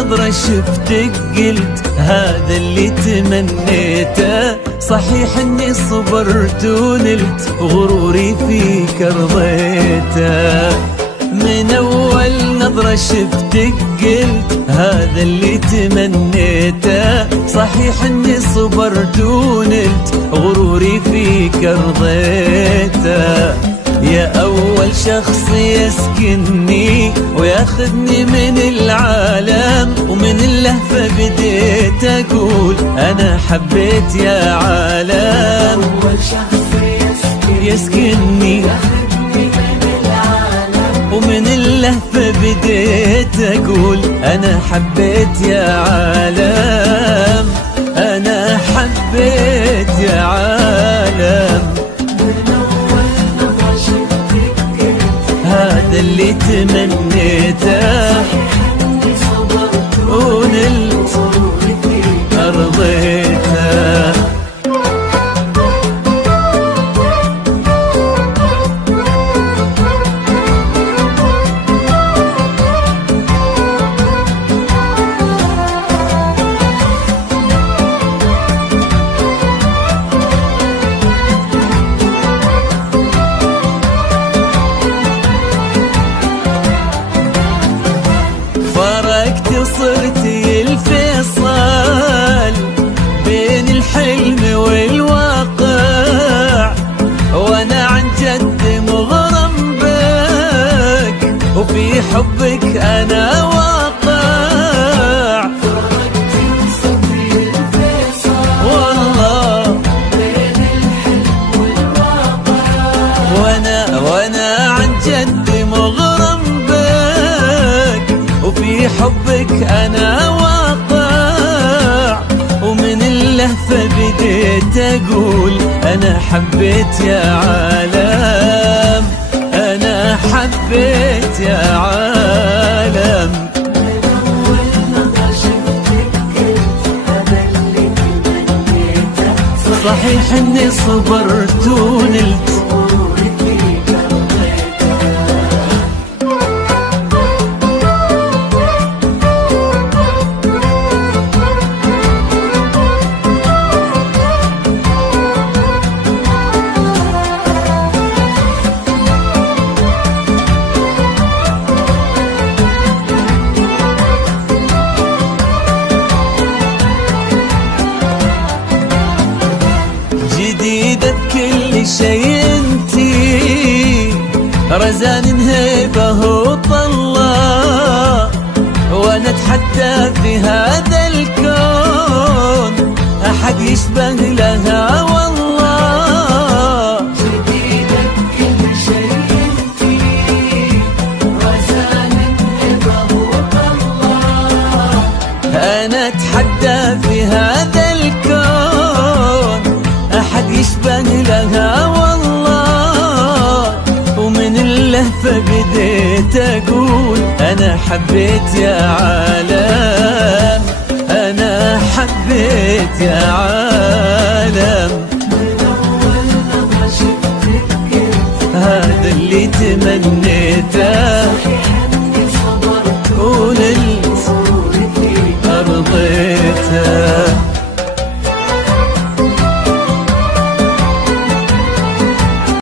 نظرة شفتك قلت هذا اللي تمنيته. صحيح اني صبرت ونلت غروري فيك رضيته. من اول نظرة شفتك قلت هذا اللي تمنيته. صحيح اني صبرت ونلت غروري فيك رضيته. يا أول شخص يسكنني وياخذني من العالم، ومن اللهفة بديت أقول أنا حبيت يا عالم. أول شخص يسكنني ومن اللهفة بديت أقول أنا حبيت يا عالم. أنا حبيت يا عالم. هذا اللي تمنيته ونلت أرضيته. صرتي الفيصل بين الحلم والواقع، وانا عن جد مغرم بك وفي حبك انا واقع. والله بين الحلم والواقع، وانا عن جد مغرم بك وفي حبك أنا واقع. ومن اللهفة بديت أقول أنا حبيت يا عالم. أنا حبيت يا عالم. من أول نظرة شفتك قلت هذا اللي تمنيته. صحيح إني صبرت ونلت غروري فيك رضيته. جديدة بكل شي انتي، رزان هيبة وطلة، وانا اتحدى في هذا الكون احد يشبه لها والله. جديدة بكل شي انتي، رزان هيبة وطلة، انا اتحدى في هذا الكون احد يشبه لها والله. ومن اللهفة بديت اقول انا حبيت يا عالم. انا حبيت يا عالم. من أول نظرة شفتك قلت هذا اللي تمنيته